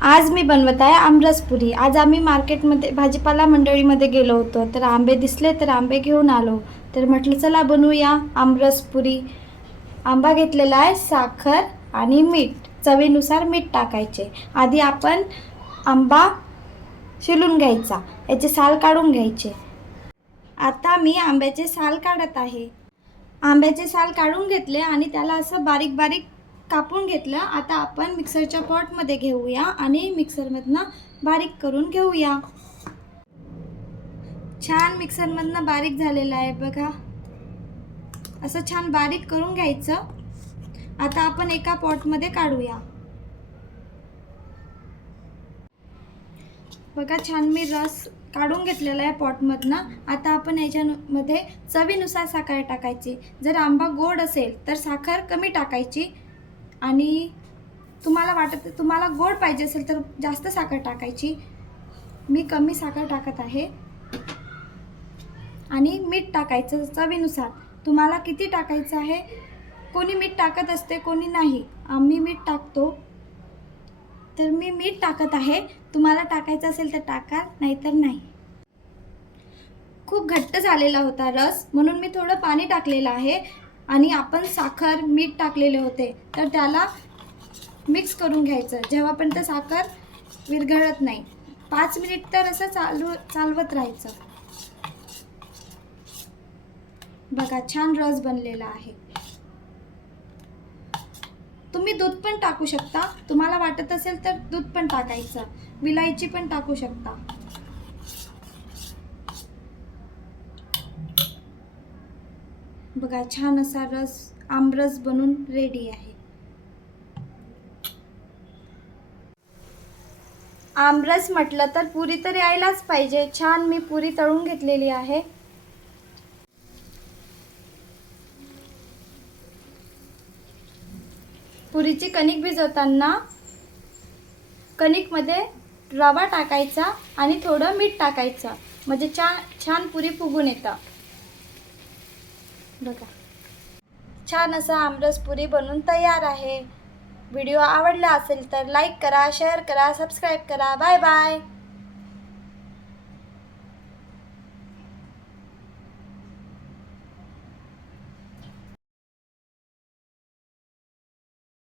आज मी बनवत आहे आमरसपुरी। आज आम्ही मार्केटमध्ये भाजीपाला मंडळीमध्ये गेलो होतो, तर आंबे दिसले तर आंबे घेऊन आलो। तर म्हटलं चला बनवूया आमरसपुरी। आंबा घेतलेला आहे, साखर आणि मीठ, चवीनुसार मीठ टाकायचे। आधी आपण आंबा शिलून घ्यायचा, याचे साल काढून घ्यायचे। आता मी आंब्याचे साल काढत आहे। आंब्याचे साल काढून घेतले आणि त्याला असं बारीक बारीक कापून घेतलं। आता आपण मिक्सरच्या पॉटमध्ये घेऊया आणि मिक्सरमधनं बारीक करून घेऊया। छान मिक्सरमधनं बारीक झालेलं आहे बघा, असं छान बारीक करून घ्यायचं। आता आपण एका पॉटमध्ये काढूया। बघा छान मी रस काढून घेतलेला आहे पॉटमधनं। आता आपण याच्यामध्ये चवीनुसार साखर टाकायची। जर आंबा गोड असेल तर साखर कमी टाकायची आणि तुम्हाला गोड पाहिजे असेल तर जास्त साखर टाकायची। मी कमी साखर टाकत आहे आणि मीठ टाकायचं चवीनुसार। तुम्हाला किती टाकायचं आहे, कोणी मीठ टाकत असते कोणी नाही, आम्ही मीठ टाकतो तर मी मीठ टाकत आहे। तुम्हाला टाकायचं असेल तर टाका, नाहीतर नाही। खूप घट्ट झालेला होता रस, म्हणून मी थोडं पाणी टाकलेलं आहे आणि आपण साखर मीठ टाकलेले होते, तर त्याला मिक्स करून घ्यायचं जेव्हापर्यंत साखर विरघळत नाही। 5 मिनिट तर असं चालवत राहायचं। बघा छान रस बनलेला आहे। तुम्ही दूध पण टाकू शकता, तुम्हाला वाटत असेल तर दूध पण टाकायचं, विलायची पण टाकू शकता। बघा छान असा आमरस बनून रेडी आहे। आमरस म्हटलं तर पुरी तर यायलाच पाहिजे। छान मी पुरी तळून घेतलेली आहे। पुरीची कणिक भिजवताना कणिकमध्ये रवा टाकायचा आणि थोडं मीठ टाकायचं, म्हणजे छान पुरी फुगून येतं। बघा छान असं आमरस पुरी बनून तयार आहे। व्हिडिओ आवडला असेल तर लाईक करा, शेअर करा, सबस्क्राईब करा। Bye bye.